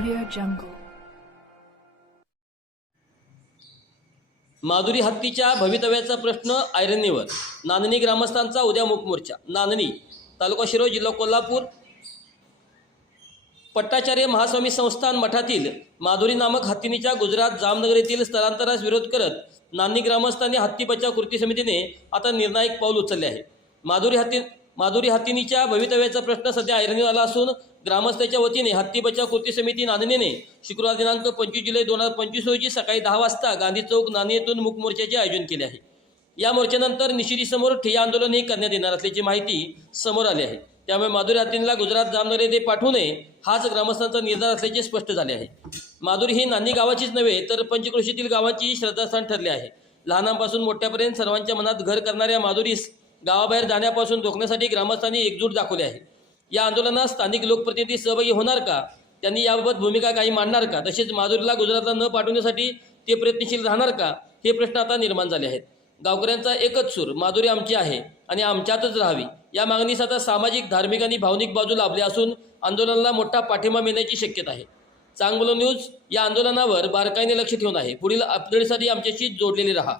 jungle. Madhuri हत्तीच्या भवितव्याचा प्रश्न ऐरणीवर. नांदणी ग्रामस्थांचा उद्या मुखमोर्चा नांदणी तालुका शिरो जिल्हा कोल्हापूर. पट्टाचार्य महास्वामी संस्थान मठातील माधुरी नामक हत्तीनीच्या गुजरात जामनगर येथील स्थलांतरास विरोध करत नांदणी ग्रामस्थांनी हत्ती बचाव कृती समितीने आता निर्णायक पाऊल उचलले आहे. माधुरी हत्ती माधुरी हत्तीनीच्या भवितव्याचा प्रश्न सध्या ऐरणीवर आला असून ग्रामस्थांच्या वतीने हत्ती बचाव कृती समिती नांदणीने शुक्रवार दिनांक पंचवीस जुलै दोन हजार पंचवीस रोजी सकाळी दहा वाजता गांधी चौक नाणे येथून मूक मोर्चाचे आयोजन केले आहे. या मोर्चानंतर निशिरीसमोर ठिय्या आंदोलनही करण्यात येणार असल्याची माहिती समोर आली आहे. त्यामुळे माधुरी हत्तींना गुजरात जामनगर येथे पाठवू नये हाच ग्रामस्थांचा निर्धार असल्याचे स्पष्ट झाले आहे. माधुरी ही नांदी गावाचीच नव्हे तर पंचक्रोशीतील गावांची श्रद्धास्थान ठरले आहे. लहानांपासून मोठ्यापर्यंत सर्वांच्या मनात घर करणाऱ्या माधुरीस गावाबाहेर जाण्यापासून रोखण्यासाठी ग्रामस्थांनी एकजूट दाखवली आहे. या आंदोलनात स्थानिक लोकप्रतिनिधी सहभागी होणार का? त्यांनी याबाबत भूमिका काही मांडणार का? तसेच माधुरीला गुजरातला न पाठवण्यासाठी ते प्रयत्नशील राहणार का? हे प्रश्न आता निर्माण झाले आहेत. गावकऱ्यांचा एकच सूर माधुरी आमची आहे आणि आमच्यातच राहावी. या मागणीस आता सामाजिक धार्मिक आणि भावनिक बाजू लाभली असून आंदोलनाला मोठा पाठिंबा मिळण्याची शक्यता आहे. चांगलं न्यूज या आंदोलनावर बारकाईने लक्ष ठेवून आहे. पुढील अपडेटसाठी आमच्याशी जोडलेले राहा.